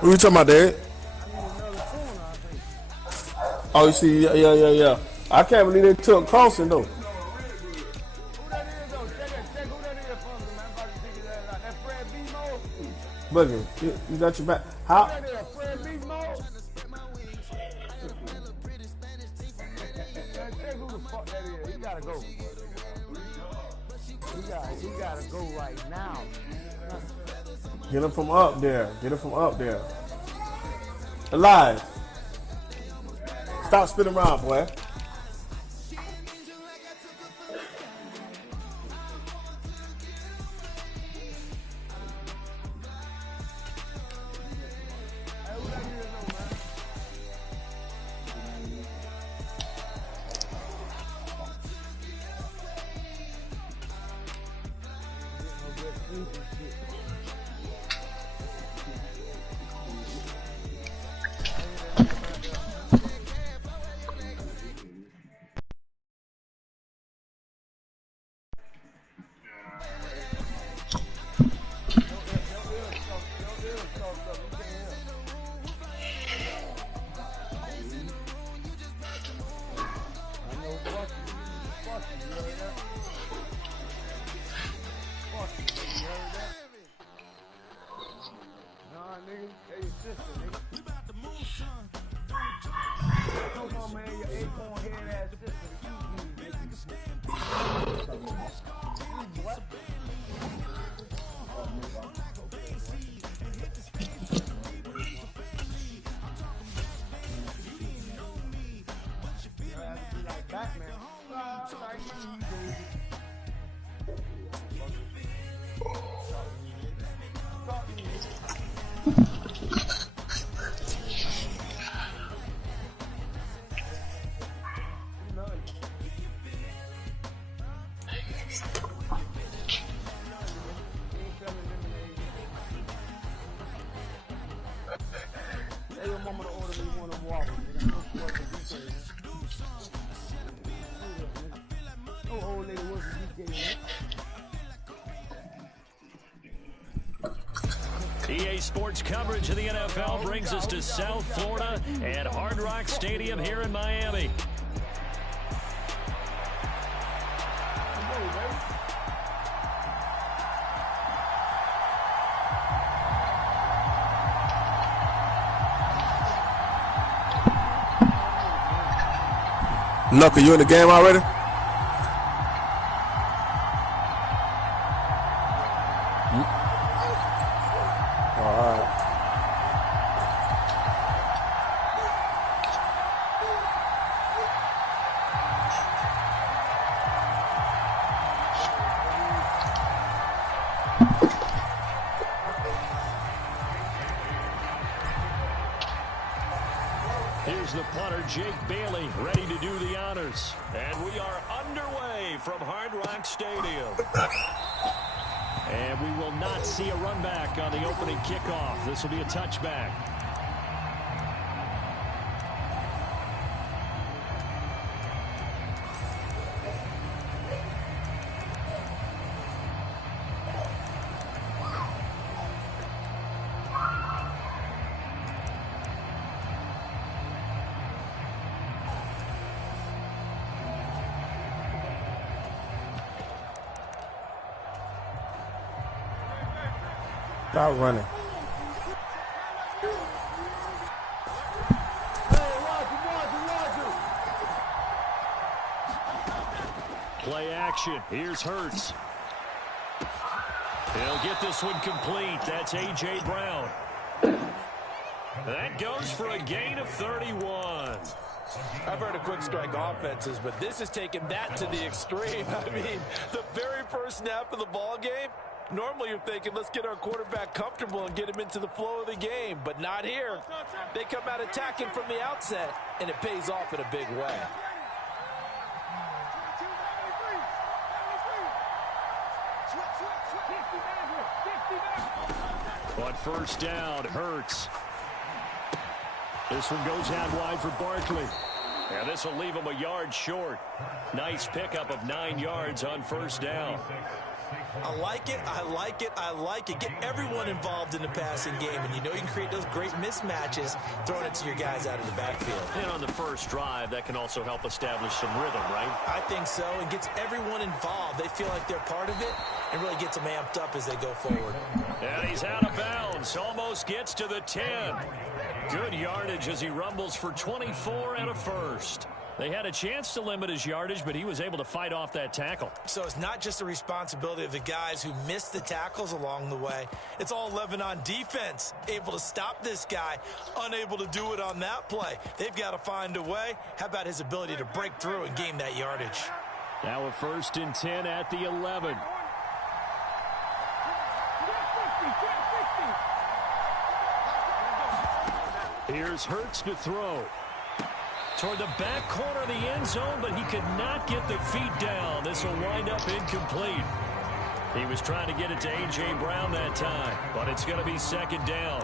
Who you talking about, Dad? Oh, you see, yeah. I can't believe they took crossing though. Boogie, you got your back. How? He gotta go. He gotta go right now. Get him from up there. Get him from up there. Alive. Stop spinning around, boy. EA Sports coverage of the NFL brings us to South Florida at Hard Rock Stadium here in Miami. Luck, are you in the game already? Here's the punter, Jake Bailey, ready to do the honors. And we are underway from Hard Rock Stadium. And we will not see a run back on the opening kickoff. This will be a touchback. Stop running. Play action. Here's Hurts. He'll get this one complete. That's A.J. Brown. That goes for a gain of 31. I've heard of quick strike offenses, but this has taken that to the extreme. I mean, the very first snap of the ball game, normally you're thinking, let's get our quarterback comfortable and get him into the flow of the game, but not here. They come out attacking from the outset, and it pays off in a big way. On first down, Hurts. This one goes out wide for Barkley. And this will leave him a yard short. Nice pickup of 9 yards on first down. I like it, I like it, I like it. Get everyone involved in the passing game, and you know you can create those great mismatches throwing it to your guys out of the backfield. And on the first drive, that can also help establish some rhythm, right? I think so. It gets everyone involved. They feel like they're part of it, and really gets them amped up as they go forward. And he's out of bounds. Almost gets to the 10. Good yardage as he rumbles for 24 and a first. They had a chance to limit his yardage, but he was able to fight off that tackle. So it's not just the responsibility of the guys who missed the tackles along the way. It's all 11 on defense, able to stop this guy, unable to do it on that play. They've got to find a way. How about his ability to break through and gain that yardage? Now a 1st and 10 at the 11. Here's Hurts to throw. Toward the back corner of the end zone, but he could not get the feet down. This will wind up incomplete. He was trying to get it to A.J. Brown that time, but it's going to be 2nd down.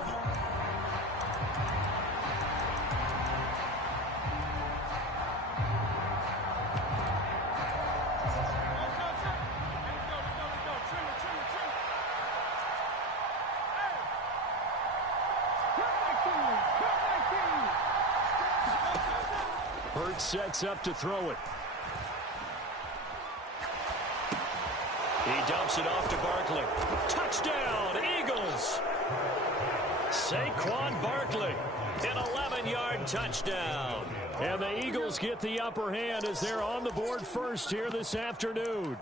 Hurts sets up to throw it. He dumps it off to Barkley. Touchdown, Eagles! Saquon Barkley, an 11-yard touchdown. And the Eagles get the upper hand as they're on the board first here this afternoon.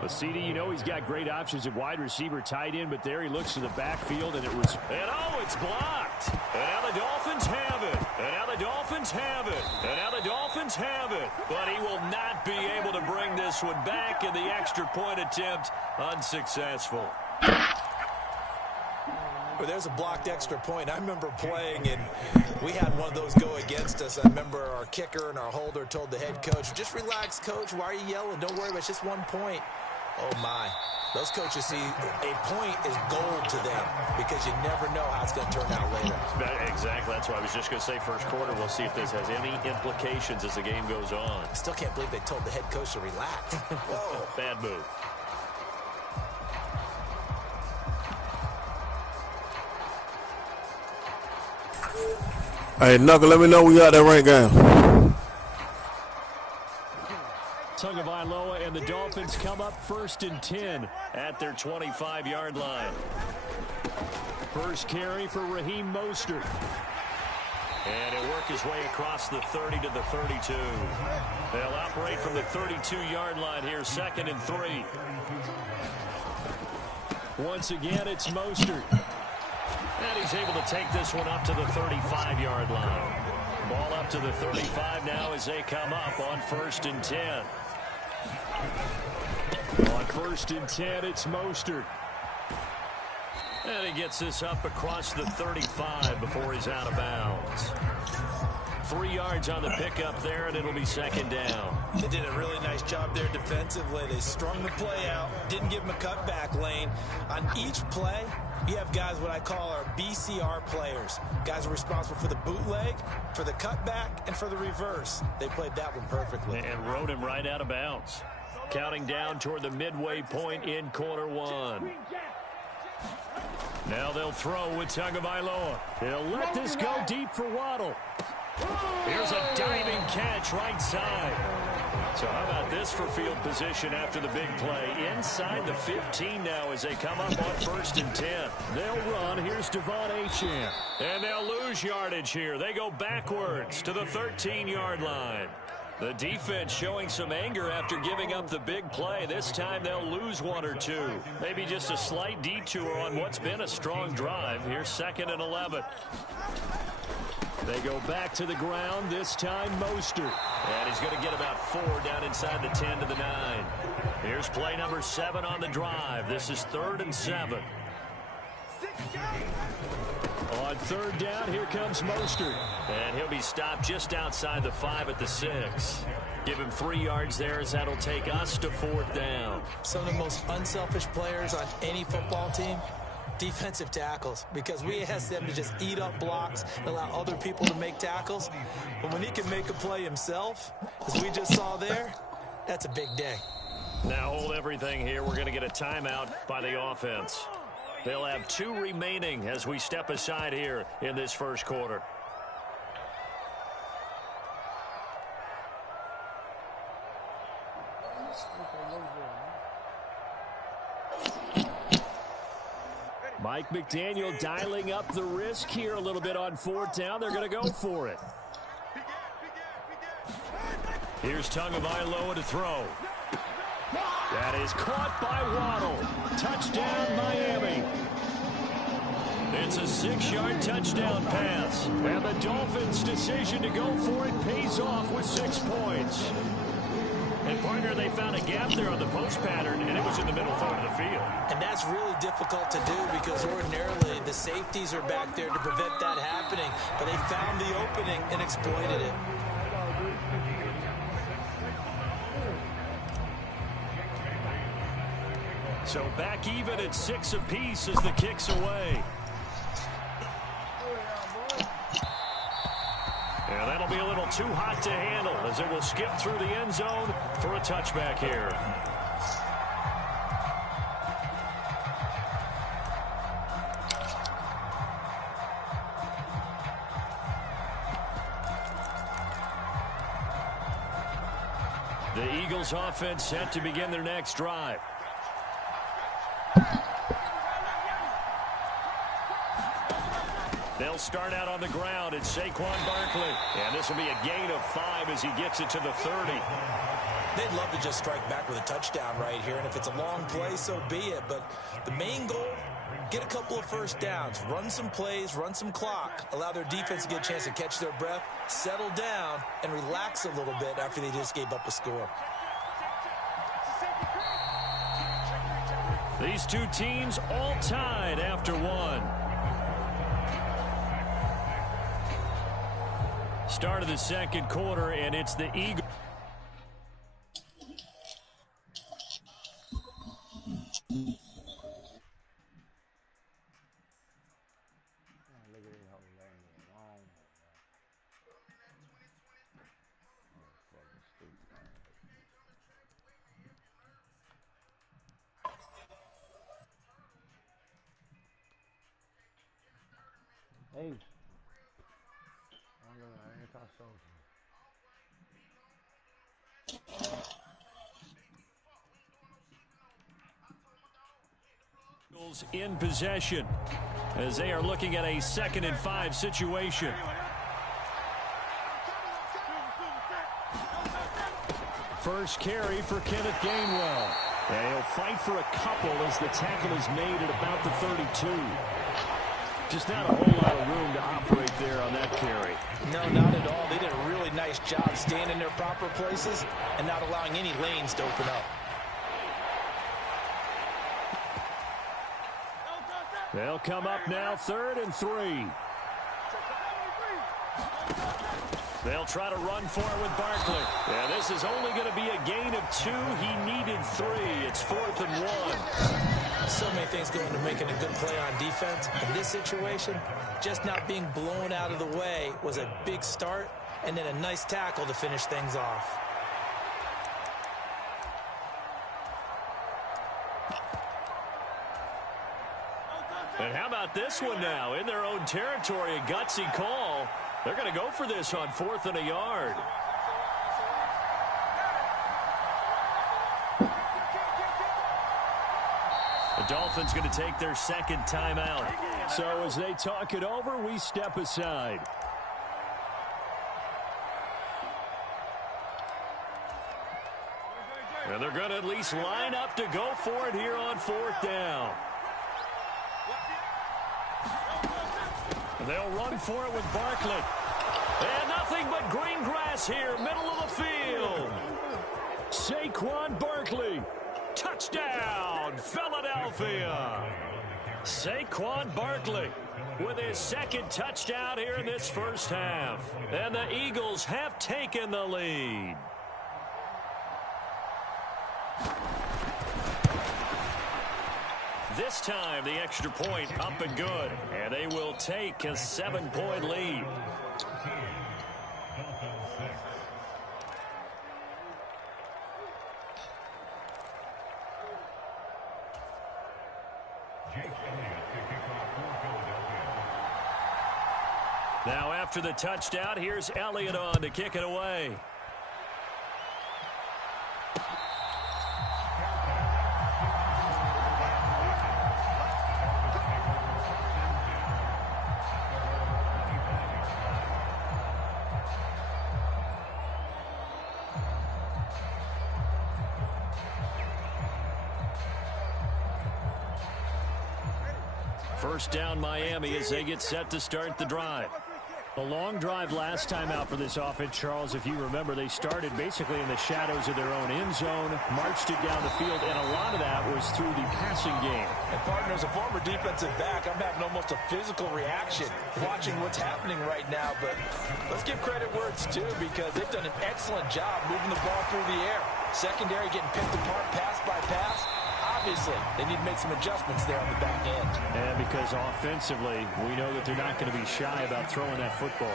But CD, you know he's got great options at wide receiver, tight end, but there he looks to the backfield, and it's blocked. And now the Dolphins have it. And now the Dolphins have it. And now the Dolphins have it. But he will not be able to bring this one back, and the extra point attempt unsuccessful. Well, there's a blocked extra point. I remember playing, and we had one of those go against us. I remember our kicker and our holder told the head coach, just relax, coach. Why are you yelling? Don't worry about it. It's just 1 point. Oh, my. Those coaches see a point is gold to them because you never know how it's going to turn out later. Exactly. That's what I was just going to say. First quarter, we'll see if this has any implications as the game goes on. I still can't believe they told the head coach to relax. Whoa. Bad move. Hey, Knuckle, let me know when you got that rank game. Tagovailoa and the Dolphins come up 1st and 10 at their 25-yard line. First carry for Raheem Mostert. And he'll work his way across the 30 to the 32. They'll operate from the 32-yard line here, 2nd and 3. Once again, it's Mostert. And he's able to take this one up to the 35-yard line. Ball up to the 35 now as they come up on 1st and 10. On 1st and 10, it's Mostert. And he gets this up across the 35 before he's out of bounds. 3 yards on the pickup there, and it'll be 2nd down. They did a really nice job there defensively. They strung the play out, didn't give him a cutback lane. On each play, you have guys what I call our BCR players. Guys are responsible for the bootleg, for the cutback, and for the reverse. They played that one perfectly. And rode him right out of bounds. Counting down toward the midway point in quarter 1. Now they'll throw with Tagovailoa. He'll let this go deep for Waddle. Here's a diving catch right side. So how about this for field position after the big play? Inside the 15 now as they come up on 1st and 10. They'll run. Here's Devon Achane. And they'll lose yardage here. They go backwards to the 13-yard line. The defense showing some anger after giving up the big play. This time they'll lose 1 or 2. Maybe just a slight detour on what's been a strong drive. Here's 2nd and 11. They go back to the ground, this time Mostert. And he's going to get about 4 down inside the 10 to the 9. Here's play number 7 on the drive. This is 3rd and 7. On 3rd down, here comes Mostert. And he'll be stopped just outside the 5 at the 6. Give him 3 yards there as that'll take us to 4th down. Some of the most unselfish players on any football team, defensive tackles, because we ask them to just eat up blocks and allow other people to make tackles. But when he can make a play himself, as we just saw there, that's a big day. Now hold everything here. We're going to get a timeout by the offense. They'll have 2 remaining as we step aside here in this first quarter. Mike McDaniel dialing up the risk here a little bit on 4th down. They're going to go for it. Here's Tagovailoa to throw. That is caught by Waddle. Touchdown, Miami. It's a 6-yard touchdown pass. And the Dolphins' decision to go for it pays off with 6 points. And, partner, they found a gap there on the post pattern, and it was in the middle third of the field. And that's really difficult to do because ordinarily the safeties are back there to prevent that happening. But they found the opening and exploited it. So back even at 6 apiece as the kick's away. And that'll be a little too hot to handle as it will skip through the end zone for a touchback here. The Eagles offense set to begin their next drive. They'll start out on the ground. It's Saquon Barkley. And this will be a gain of 5 as he gets it to the 30. They'd love to just strike back with a touchdown right here. And if it's a long play, so be it. But the main goal, get a couple of first downs. Run some plays, run some clock. Allow their defense to get a chance to catch their breath, settle down, and relax a little bit after they just gave up a score. These 2 teams all tied after 1. Start of the second quarter, and it's the Eagles. Hey. Anti-social. In possession as they are looking at a 2nd and 5 situation. First carry for Kenneth Gainwell. And he'll fight for a couple as the tackle is made at about the 32. Just not a whole lot of room to operate there on that carry. No, not at all. They did a really nice job staying in their proper places and not allowing any lanes to open up. They'll come up now 3rd and 3. They'll try to run for it with Barkley. Yeah, this is only going to be a gain of 2. He needed 3. It's 4th and 1. So many things go into making a good play on defense. In this situation, just not being blown out of the way was a big start, and then a nice tackle to finish things off. And how about this one now? In their own territory, a gutsy call. They're going to go for this on 4th and a yard. The Dolphins going to take their 2nd timeout. So as they talk it over, we step aside. And they're going to at least line up to go for it here on 4th down. They'll run for it with Barkley. And nothing but green grass here, middle of the field. Saquon Barkley. Touchdown, Philadelphia. Saquon Barkley with his 2nd touchdown here in this first half. And the Eagles have taken the lead. This time, the extra point up and good. And they will take a 7-point lead. Now after the touchdown, here's Elliott on to kick it away. First down Miami as they get set to start the drive. A long drive last time out for this offense, Charles. If you remember, they started basically in the shadows of their own end zone, marched it down the field, and a lot of that was through the passing game. And partner, as a former defensive back, I'm having almost a physical reaction watching what's happening right now. But let's give credit where it's due, because they've done an excellent job moving the ball through the air. Secondary getting picked apart pass by pass. Obviously, they need to make some adjustments there on the back end. And because offensively, we know that they're not going to be shy about throwing that football.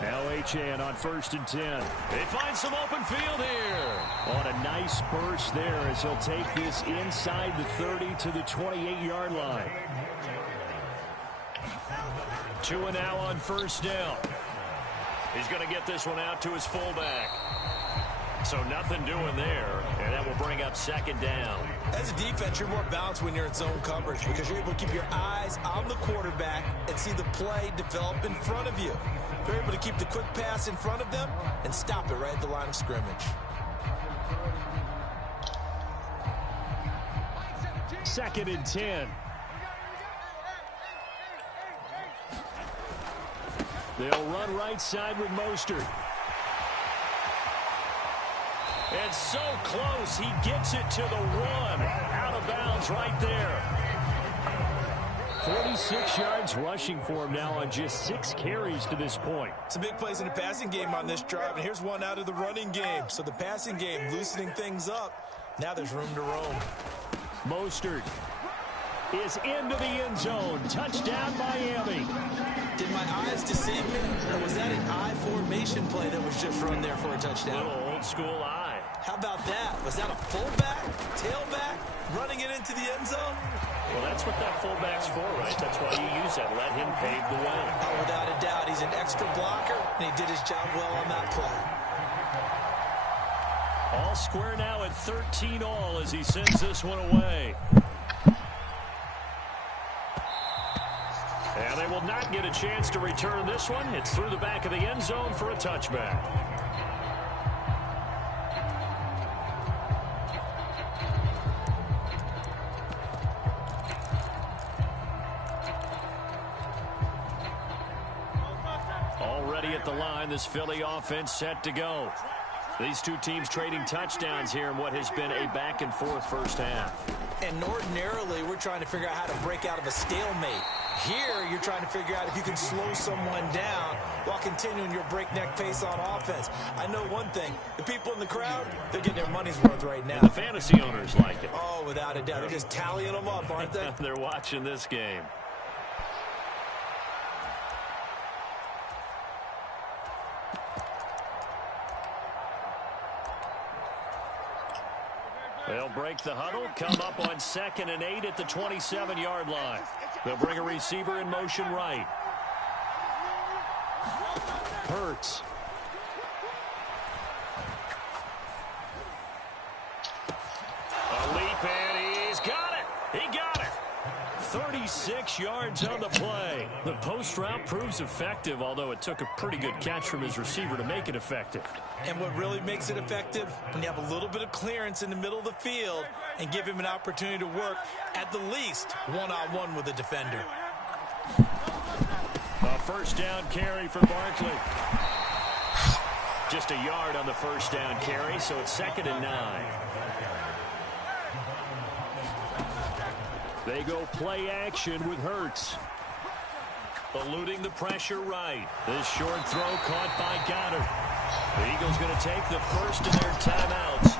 Now H.A. on 1st and 10. They find some open field here. On a nice burst there as he'll take this inside the 30 to the 28-yard line. 2 and now on 1st down. He's going to get this one out to his fullback. So nothing doing there, and that will bring up 2nd down. As a defense, you're more balanced when you're in zone coverage because you're able to keep your eyes on the quarterback and see the play develop in front of you. You're able to keep the quick pass in front of them and stop it right at the line of scrimmage. 2nd and 10. They'll run right side with Mostert. And so close, he gets it to the 1. Out of bounds right there. 46 yards rushing for him now on just 6 carries to this point. Some big plays in the passing game on this drive, and here's one out of the running game. So the passing game loosening things up. Now there's room to roam. Mostert is into the end zone. Touchdown, Miami. Did my eyes deceive me, or was that an I formation play that was just run there for a touchdown? Little old school eye. How about that? Was that a fullback, tailback, running it into the end zone? Well, that's what that fullback's for, right? That's why you use that. Let him pave the way. Oh, without a doubt. He's an extra blocker, and he did his job well on that play. All square now at 13 all as he sends this one away. And they will not get a chance to return this one. It's through the back of the end zone for a touchback. Already at the line, this Philly offense set to go. These two teams trading touchdowns here in what has been a back-and-forth first half. And ordinarily, we're trying to figure out how to break out of a stalemate. Here, you're trying to figure out if you can slow someone down while continuing your breakneck pace on offense. I know one thing. The people in the crowd, they're getting their money's worth right now. And the fantasy owners like it. Oh, without a doubt. They're just tallying them up, aren't they? They're watching this game. They'll break the huddle, come up on 2nd and 8 at the 27-yard line. They'll bring a receiver in motion right. Hurts. A leap, and he's got it. He got it. 36 yards on the play. The post route proves effective, although it took a pretty good catch from his receiver to make it effective. And what really makes it effective, when you have a little bit of clearance in the middle of the field and give him an opportunity to work, at the least, one-on-one with the defender. A first down carry for Barkley. Just a yard on the first down carry, so it's 2nd and 9. They go play action with Hurts. Eluding the pressure right. This short throw caught by Goddard. The Eagles going to take the first of their timeouts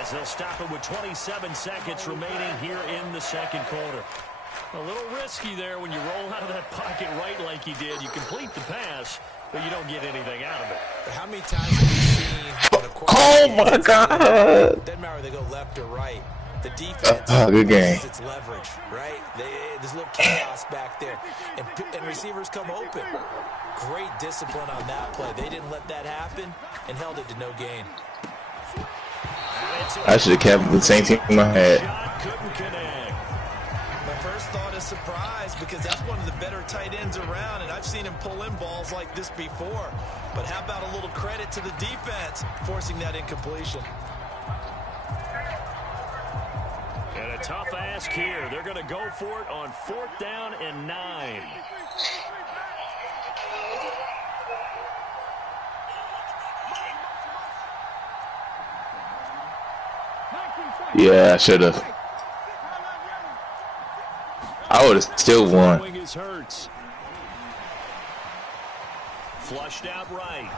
as they'll stop it with 27 seconds remaining here in the second quarter. A little risky there when you roll out of that pocket right like you did. You complete the pass, but you don't get anything out of it. But how many times have you seen... Oh, my God! Doesn't matter if they go left or right. The defense good game. uses its leverage, right? There's a little chaos back there, and receivers come open. Great discipline on that play. They didn't let that happen and held it to no gain. I should have kept the same team in my head. Couldn't connect. My first thought is surprise, because that's one of the better tight ends around, and I've seen him pull in balls like this before. But how about a little credit to the defense forcing that incompletion? And a tough ask here. They're going to go for it on 4th down and 9. Yeah, I should have. I would have still won. Flushed out right.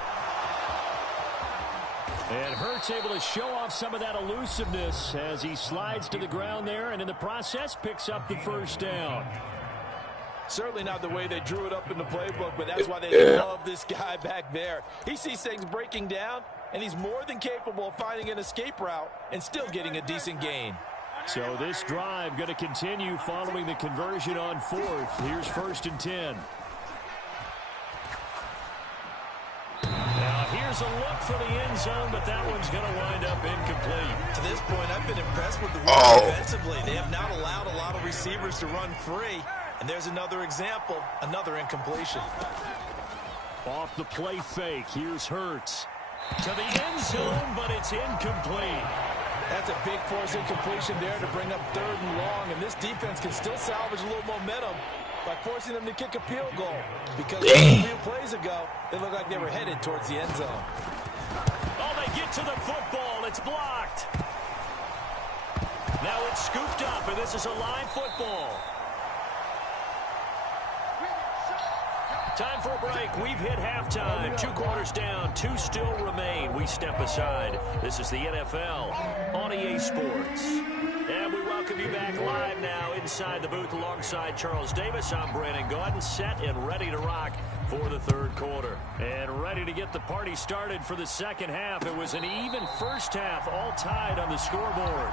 And Hurts able to show off some of that elusiveness as he slides to the ground there, and in the process picks up the first down. Certainly not the way they drew it up in the playbook, but that's why they love this guy back there. He sees things breaking down, and he's more than capable of finding an escape route and still getting a decent gain. So this drive going to continue following the conversion on 4th. Here's 1st and 10. Now here's a look for the end zone, but that one's going to wind up incomplete. To this point, I've been impressed with the work defensively. They have not allowed a lot of receivers to run free. And there's another example, another incompletion. Off the play fake, here's Hurts. To the end zone, but it's incomplete. That's a big force incompletion there to bring up 3rd and long. And this defense can still salvage a little momentum by forcing them to kick a field goal. Because a few plays ago, they looked like they were headed towards the end zone. Oh, they get to the football. It's blocked. Now it's scooped up, and this is a live football. Time for a break. We've hit halftime. 2 quarters down. 2 still remain. We step aside. This is the NFL on EA Sports. And we welcome you back live now inside the booth alongside Charles Davis. I'm Brandon Gaudin, set and ready to rock for the 3rd quarter. And ready to get the party started for the 2nd half. It was an even first half, all tied on the scoreboard.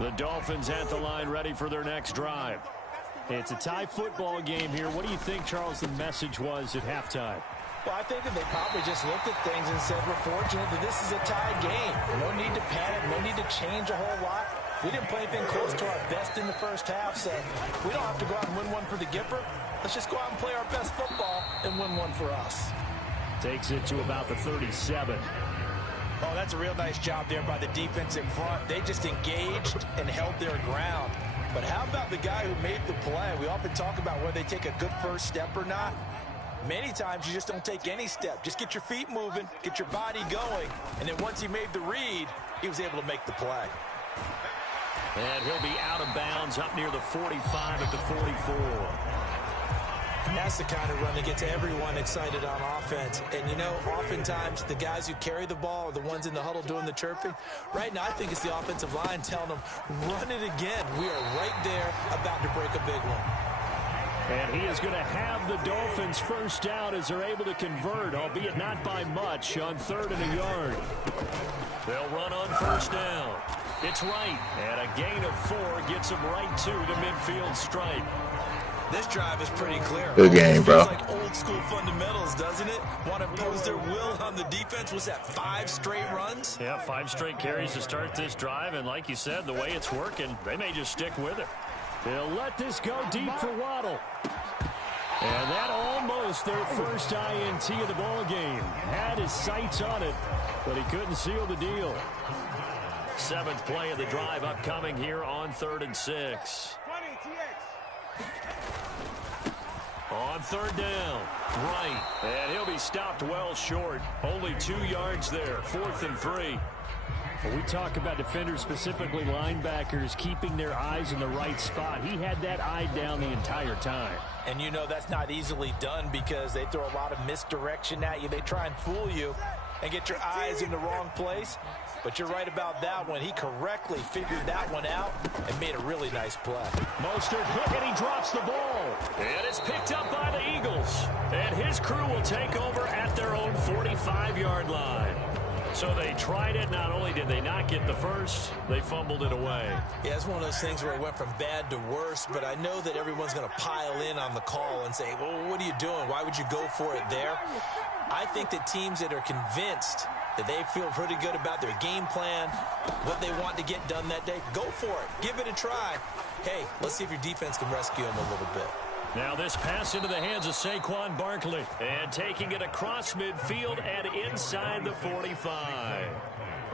The Dolphins at the line, ready for their next drive. It's a tie football game here. What do you think, Charles, the message was at halftime? Well, I think that they probably just looked at things and said, we're fortunate that this is a tie game. No need to panic, no need to change a whole lot. We didn't play anything close to our best in the first half, so we don't have to go out and win one for the Gipper. Let's just go out and play our best football and win one for us. Takes it to about the 37. Oh, that's a real nice job there by the defense in front. They just engaged and held their ground. But how about the guy who made the play? We often talk about whether they take a good first step or not. Many times you just don't take any step. Just get your feet moving, get your body going, and then once he made the read, he was able to make the play. And he'll be out of bounds up near the 45 at the 44. And that's the kind of run that gets everyone excited on offense. And, you know, oftentimes the guys who carry the ball are the ones in the huddle doing the chirping. Right now, I think it's the offensive line telling them, run it again. We are right there about to break a big one. And he is going to have the Dolphins first down as they're able to convert, albeit not by much, on 3rd and a yard. They'll run on first down. It's right. And a gain of 4 gets them right to the midfield stripe. This drive is pretty clear. Good game, bro. Feels like old school fundamentals, doesn't it? Want to impose their will on the defense. Was that 5 straight runs? Yeah, 5 straight carries to start this drive. And like you said, the way it's working, they may just stick with it. They'll let this go deep for Waddle. And that almost their first INT of the ball game. Had his sights on it, but he couldn't seal the deal. 7th play of the drive upcoming here on 3rd and 6. On 3rd down, right, and he'll be stopped well short. Only 2 yards there, 4th and 3. When we talk about defenders, specifically linebackers, keeping their eyes in the right spot, he had that eye down the entire time. And you know that's not easily done because they throw a lot of misdirection at you. They try and fool you and get your eyes in the wrong place. But you're right about that one. He correctly figured that one out and made a really nice play. Mostert hit, and he drops the ball. And it's picked up by the Eagles. And his crew will take over at their own 45-yard line. So they tried it. Not only did they not get the first, they fumbled it away. Yeah, it's one of those things where it went from bad to worse, but I know that everyone's going to pile in on the call and say, well, what are you doing? Why would you go for it there? I think that teams that are convinced that they feel pretty good about their game plan, what they want to get done that day, go for it. Give it a try. Hey, let's see if your defense can rescue them a little bit. Now this pass into the hands of Saquon Barkley. And taking it across midfield and inside the 45.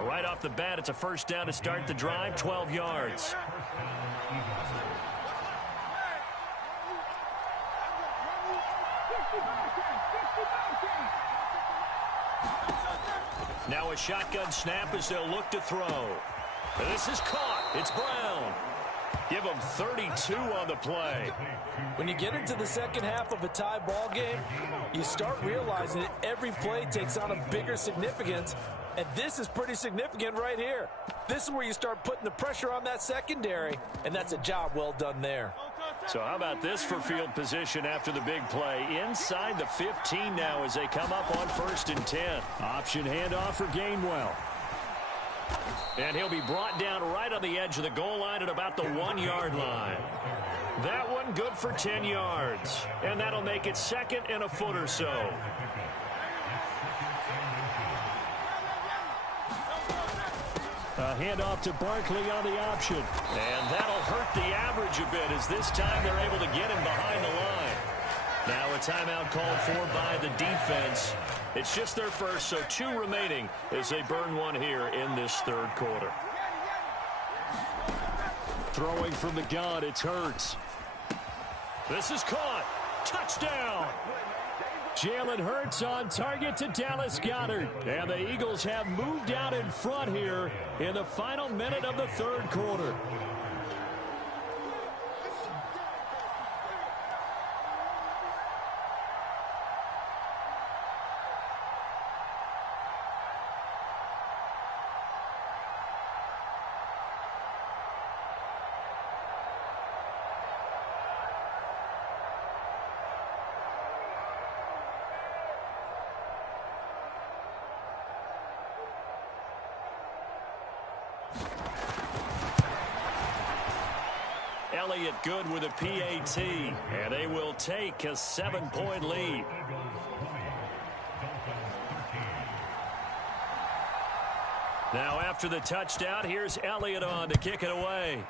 Right off the bat, it's a first down to start the drive, 12 yards. Now a shotgun snap as they'll look to throw. This is caught. It's Brown. Give them 32 on the play. When you get into the second half of a tie ball game, you start realizing that every play takes on a bigger significance, and this is pretty significant right here. This is where you start putting the pressure on that secondary, and that's a job well done there. So how about this for field position after the big play? Inside the 15 now as they come up on 1st and 10. Option handoff for Gainwell. And he'll be brought down right on the edge of the goal line at about the 1-yard line. That one good for 10 yards. And that'll make it second and a foot or so. A handoff to Barkley on the option. And that'll hurt the average a bit as this time they're able to get him behind the line. Now a timeout called for by the defense. It's just their first, so 2 remaining as they burn one here in this third quarter. Throwing from the gun, it's Hurts. This is caught. Touchdown. Jalen Hurts on target to Dallas Goedert. And the Eagles have moved out in front here in the final minute of the third quarter. Elliott good with a PAT, and they will take a 7-point lead. Now after the touchdown, here's Elliott on to kick it away.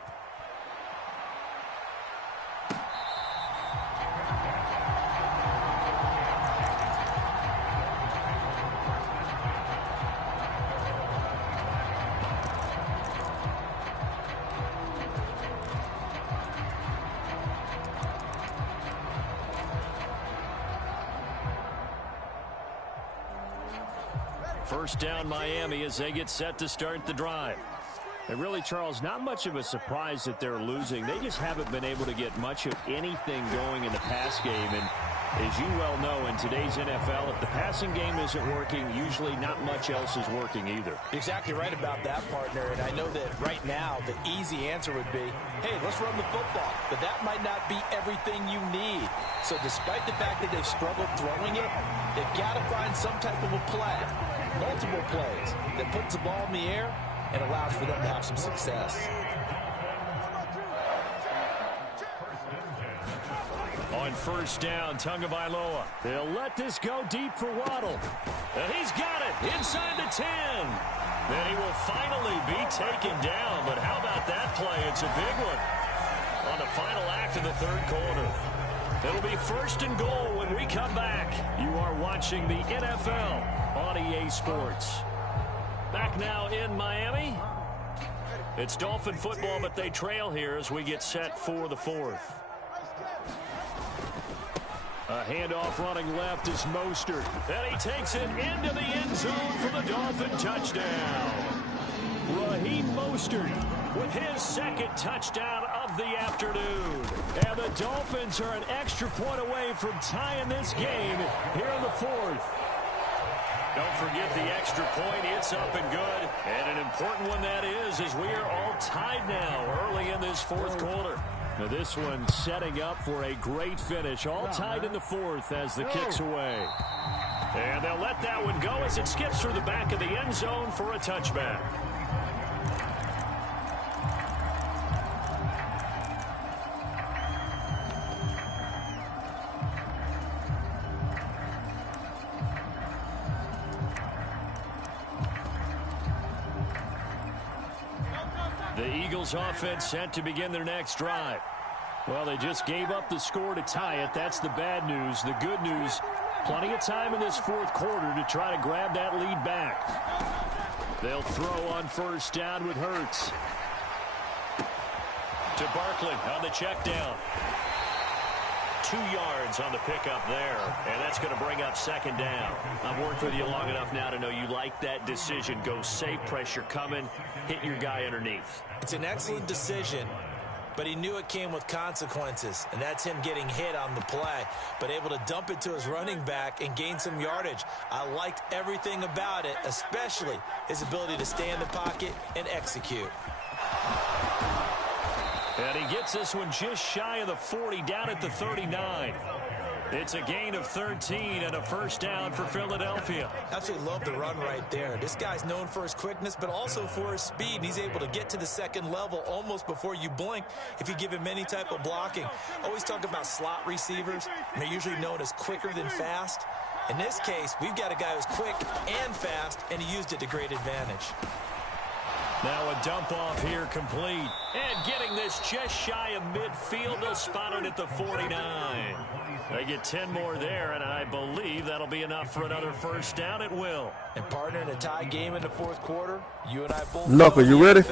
First down Miami as they get set to start the drive. And really, Charles, not much of a surprise that they're losing. They just haven't been able to get much of anything going in the pass game. And as you well know, in today's NFL, if the passing game isn't working, usually not much else is working either. Exactly right about that, partner. And I know that right now the easy answer would be, hey, let's run the football. But that might not be everything you need. So despite the fact that they've struggled throwing it, they've got to find some type of a play, multiple plays, that puts the ball in the air and allows for them to have some success. On first down, Tagovailoa. They'll let this go deep for Waddle. And he's got it inside the 10. And he will finally be taken down. But how about that play? It's a big one on the final act of the third quarter. It'll be first and goal when we come back. You are watching the NFL on EA Sports. Back now in Miami. It's Dolphin football, but they trail here as we get set for the fourth. A handoff running left is Mostert. And he takes it into the end zone for the Dolphin touchdown. Raheem Mostert with his second touchdown of the afternoon. And the Dolphins are an extra point away from tying this game here in the fourth. Don't forget the extra point. It's up and good. And an important one that is, as we are all tied now early in this fourth quarter. Now this one setting up for a great finish. All tied in the fourth as the kick's away. And they'll let that one go as it skips through the back of the end zone for a touchback. The Eagles offense set to begin their next drive. Well, they just gave up the score to tie it. That's the bad news. The good news, plenty of time in this fourth quarter to try to grab that lead back. They'll throw on first down with Hurts. To Barkley on the check down. 2 yards on the pickup there, and that's going to bring up second down. I've worked with you long enough now to know you like that decision. Go safe, pressure coming, hit your guy underneath. It's an excellent decision, but he knew it came with consequences, and that's him getting hit on the play, but able to dump it to his running back and gain some yardage. I liked everything about it, especially his ability to stay in the pocket and execute. And he gets this one just shy of the 40, down at the 39. It's a gain of 13 and a first down for Philadelphia. Absolutely love the run right there. This guy's known for his quickness, but also for his speed. And he's able to get to the second level almost before you blink if you give him any type of blocking. Always talk about slot receivers, and they're usually known as quicker than fast. In this case, we've got a guy who's quick and fast, and he used it to great advantage. Now a dump off here complete. And getting this just shy of midfield. They'll spot it at the 49. They get 10 more there, and I believe that'll be enough for another first down. It will. And partner, in a tie game in the fourth quarter, you and I both Knuckle, you ready?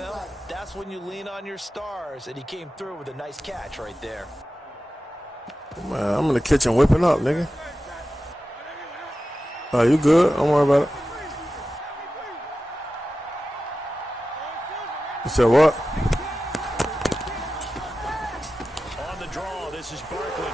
That's when you lean on your stars, and he came through with a nice catch right there. Man, I'm in the kitchen whipping up, nigga. Oh, you good? Don't worry about it. You said what? On the draw, this is Barkley.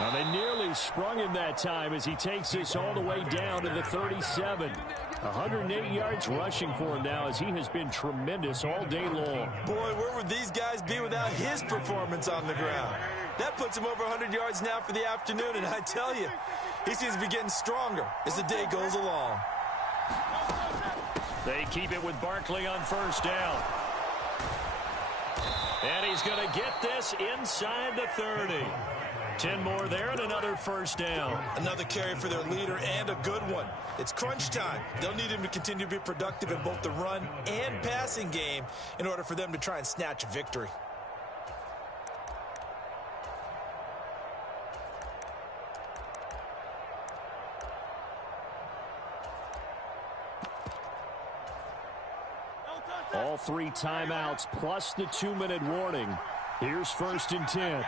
Now they nearly sprung him that time as he takes this all the way down to the 37. 108 yards rushing for him now as he has been tremendous all day long. Boy, where would these guys be without his performance on the ground? That puts him over 100 yards now for the afternoon, and I tell you, he seems to be getting stronger as the day goes along. They keep it with Barkley on first down. And he's going to get this inside the 30. 10 more there and another first down. Another carry for their leader and a good one. It's crunch time. They'll need him to continue to be productive in both the run and passing game in order for them to try and snatch a victory. All 3 timeouts plus the 2-minute warning. Here's first and 10.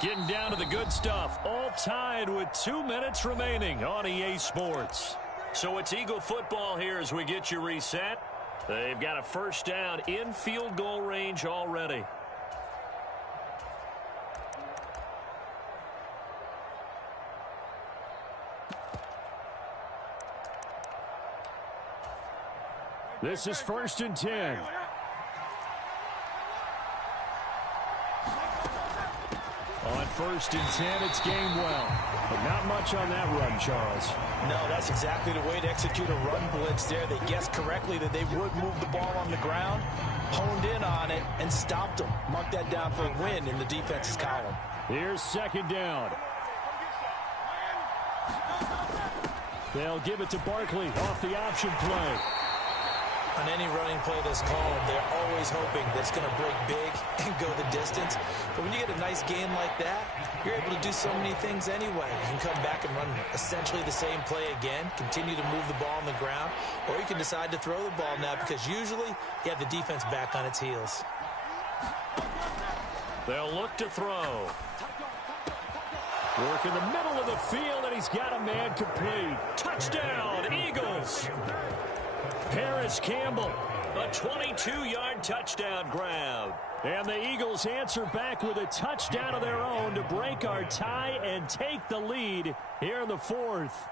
Getting down to the good stuff. All tied with 2 minutes remaining on EA Sports. So it's Eagle football here as we get you reset. They've got a first down in field goal range already. This is first and 10. On first and 10, it's Gainwell. But not much on that run, Charles. No, that's exactly the way to execute a run blitz there. They guessed correctly that they would move the ball on the ground, honed in on it, and stopped them. Mark that down for a win in the defense's column. Here's second down. They'll give it to Barkley off the option play. On any running play that's called, they're always hoping that it's going to break big and go the distance. But when you get a nice game like that, you're able to do so many things anyway. You can come back and run essentially the same play again, continue to move the ball on the ground, or you can decide to throw the ball now because usually you have the defense back on its heels. They'll look to throw. Work in the middle of the field, and he's got a man complete. Touchdown, Eagles. Paris Campbell, a 22-yard touchdown grab. And the Eagles answer back with a touchdown of their own to break our tie and take the lead here in the fourth.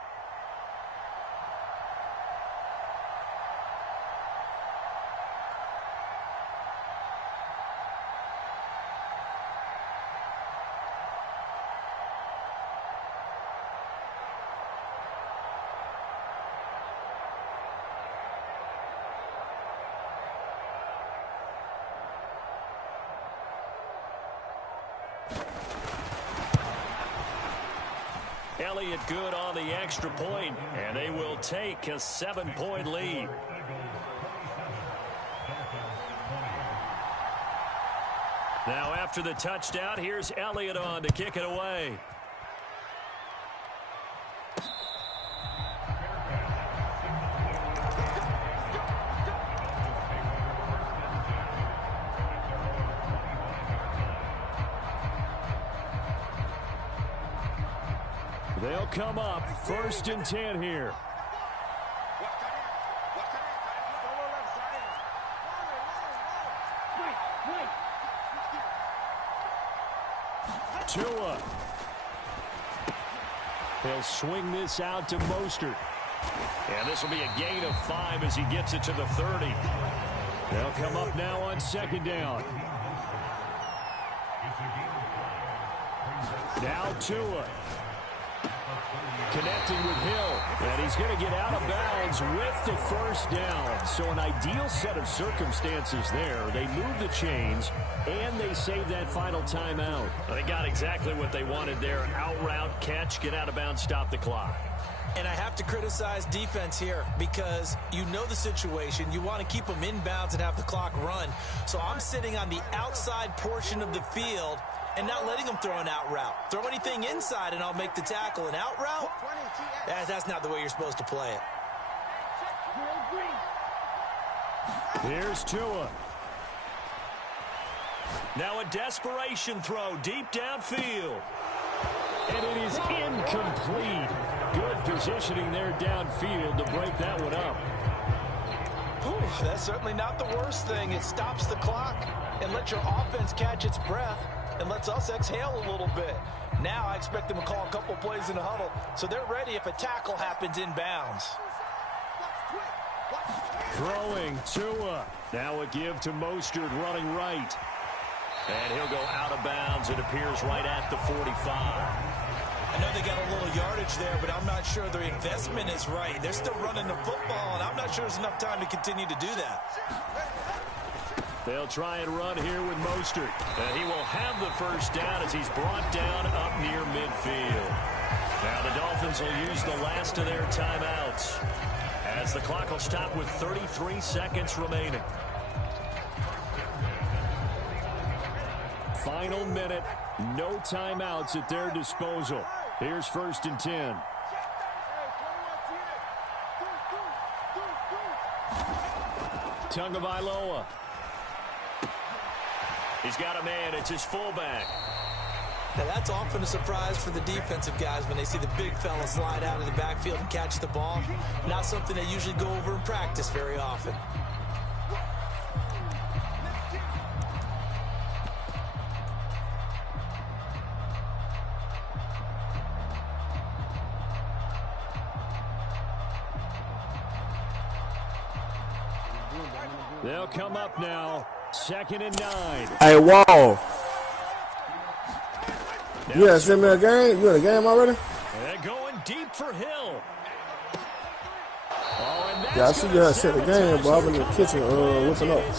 Elliott good on the extra point, and they will take a 7-point lead. Now after the touchdown, here's Elliott on to kick it away. They'll come up 1st and 10 here. Tua. He'll swing this out to Mostert. And this will be a gain of 5 as he gets it to the 30. They'll come up now on 2nd down. Now Tua. Connecting with Hill, and he's going to get out of bounds with the 1st down. So an ideal set of circumstances there. They move the chains, and they save that final timeout. They got exactly what they wanted there. Out route, catch, get out of bounds, stop the clock. And I have to criticize defense here because you know the situation. You want to keep them inbounds and have the clock run. So I'm sitting on the outside portion of the field and not letting them throw an out route. Throw anything inside and I'll make the tackle. An out route? That's not the way you're supposed to play it. Here's Tua. Now a desperation throw deep downfield. And it is incomplete. Good positioning there downfield to break that one up. Ooh, that's certainly not the worst thing. It stops the clock and lets your offense catch its breath and lets us exhale a little bit. Now I expect them to call a couple plays in the huddle so they're ready if a tackle happens inbounds. Throwing Tua. Now a give to Mostert running right. And he'll go out of bounds. It appears right at the 45. I know they got a little yardage there, but I'm not sure their investment is right. They're still running the football, and I'm not sure there's enough time to continue to do that. They'll try and run here with Mostert. And he will have the 1st down as he's brought down up near midfield. Now the Dolphins will use the last of their timeouts as the clock will stop with 33 seconds remaining. Final minute, no timeouts at their disposal. Here's 1st and 10. Tagovailoa. He's got a man. It's his fullback. Now that's often a surprise for the defensive guys when they see the big fella slide out of the backfield and catch the ball. Not something they usually go over in practice very often. They'll come up now. 2nd and 9. Hey, Wall. You gotta send me a game? You in a game already? They're going deep for Hill. Oh, Yeah, I should have sent the game, but I'm in the kitchen whipping up.